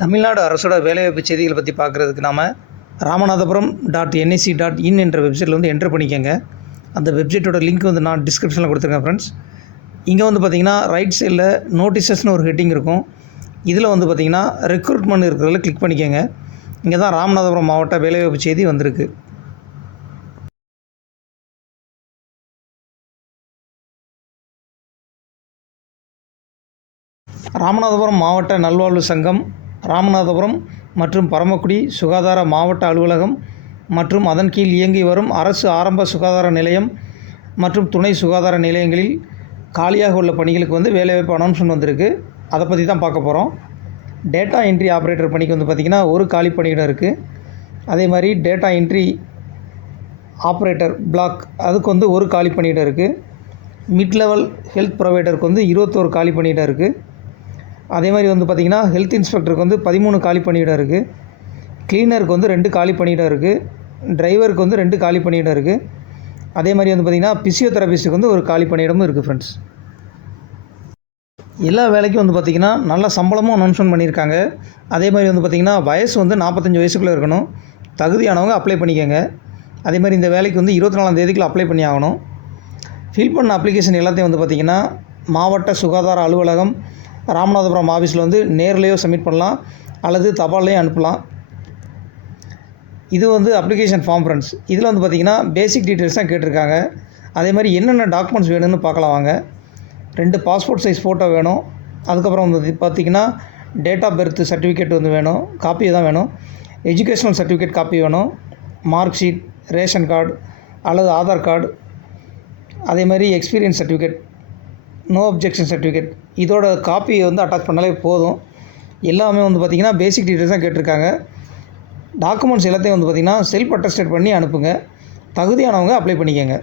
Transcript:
தமிழ்நாடு அரசோட வேலைவாய்ப்பு செய்திகளை பற்றி பார்க்குறதுக்கு நாம் ராமநாதபுரம்.nic.in என்ற வெப்சைட்டில் வந்து என்ட்ரு பண்ணிக்கோங்க. அந்த வெப்சைட்டோட லிங்க் வந்து நான் டிஸ்கிரிப்ஷனில் கொடுத்துருக்கேன் ஃப்ரெண்ட்ஸ். இங்கே வந்து பார்த்திங்கன்னா ரைட் சைடில் நோட்டீசஸ்னு ஒரு ஹெட்டிங் இருக்கும். இதில் வந்து பார்த்திங்கன்னா ரெக்ரூட்மெண்ட் இருக்கிறதுல கிளிக் பண்ணிக்கோங்க. இங்கே தான் ராமநாதபுரம் மாவட்ட வேலைவாய்ப்பு செய்தி வந்திருக்கு. ராமநாதபுரம் மாவட்ட நல்வாழ்வு சங்கம், ராமநாதபுரம் மற்றும் பரமக்குடி சுகாதார மாவட்ட அலுவலகம் மற்றும் அதன் கீழ் இயங்கி வரும் அரசு ஆரம்ப சுகாதார நிலையம் மற்றும் துணை சுகாதார நிலையங்களில் காலியாக உள்ள பணிகளுக்கு வந்து வேலைவாய்ப்பு அனௌன்ஸ்மெண்ட் வந்திருக்கு. அதை பற்றி தான் பார்க்க போகிறோம். டேட்டா என்ட்ரி ஆப்ரேட்டர் பணிக்கு வந்து பார்த்திங்கன்னா ஒரு காலி பணியிடம் இருக்குது. அதே மாதிரி டேட்டா என்ட்ரி ஆப்ரேட்டர் பிளாக் அதுக்கு வந்து ஒரு காலி பணியிடம் இருக்குது. மிட் லெவல் ஹெல்த் ப்ரொவைடருக்கு வந்து 21 காலி பணியிடம் இருக்குது. அதே மாதிரி வந்து பார்த்திங்கன்னா ஹெல்த் இன்ஸ்பெக்டருக்கு வந்து 13 காலி பணியிடம் இருக்குது. கிளீனருக்கு வந்து 2 காலி பணியிடம் இருக்குது. டிரைவருக்கு வந்து 2 காலி பணியிடம் இருக்குது. அதே மாதிரி வந்து பார்த்திங்கன்னா பிசியோதெரபிஸ்ட்டுக்கு வந்து ஒரு காலி பணியிடமும் இருக்குது ஃப்ரெண்ட்ஸ். எல்லா வேலைக்கும் வந்து பார்த்திங்கன்னா நல்ல சம்பளமும் அனௌன்ஸ்மெண்ட் பண்ணியிருக்காங்க. அதே மாதிரி வந்து பார்த்திங்கன்னா வயசு வந்து 45 வயசுக்குள்ளே இருக்கணும். தகுதியானவங்க அப்ளை பண்ணிக்கோங்க. அதே மாதிரி இந்த வேலைக்கு வந்து 24ஆம் தேதிக்குள்ளே அப்ளை பண்ணி ஆகணும். ஃபில் பண்ண அப்ளிகேஷன் எல்லாத்தையும் வந்து பார்த்திங்கன்னா மாவட்ட சுகாதார அலுவலகம் ராமநாதபுரம் ஆஃபீஸில் வந்து நேர்லேயோ சப்மிட் பண்ணலாம் அல்லது தபால்லையும் அனுப்பலாம். இது வந்து அப்ளிகேஷன் ஃபார்ம் ஃப்ரெண்ட்ஸ். இதில் வந்து பார்த்திங்கன்னா பேசிக் டீட்டெயில்ஸ் தான் கேட்டிருக்காங்க. அதே மாதிரி என்னென்ன டாக்குமெண்ட்ஸ் வேணும்னு பார்க்கலாம் வாங்க. 2 பாஸ்போர்ட் சைஸ் ஃபோட்டோ வேணும். அதுக்கப்புறம் வந்து பார்த்திங்கன்னா டேட் ஆஃப் பர்த் சர்டிஃபிகேட் வந்து வேணும், காப்பி தான் வேணும். எஜுகேஷ்னல் சர்டிஃபிகேட் காப்பி வேணும். மார்க் ஷீட், ரேஷன் கார்டு அல்லது ஆதார் கார்டு, அதே மாதிரி experience certificate, no objection certificate இதோட காப்பி வந்து அட்டாச் பண்ணாலே போதும். எல்லாமே வந்து பார்த்திங்கன்னா பேசிக் டீட்டெயில்ஸ் தான் கேட்டிருக்காங்க. டாக்குமெண்ட்ஸ் எல்லாத்தையும் வந்து பார்த்திங்கன்னா செல்ஃப் அட்டஸ்டேட் பண்ணி அனுப்புங்க. தகுதியானவங்க அப்ளை பண்ணிக்கோங்க.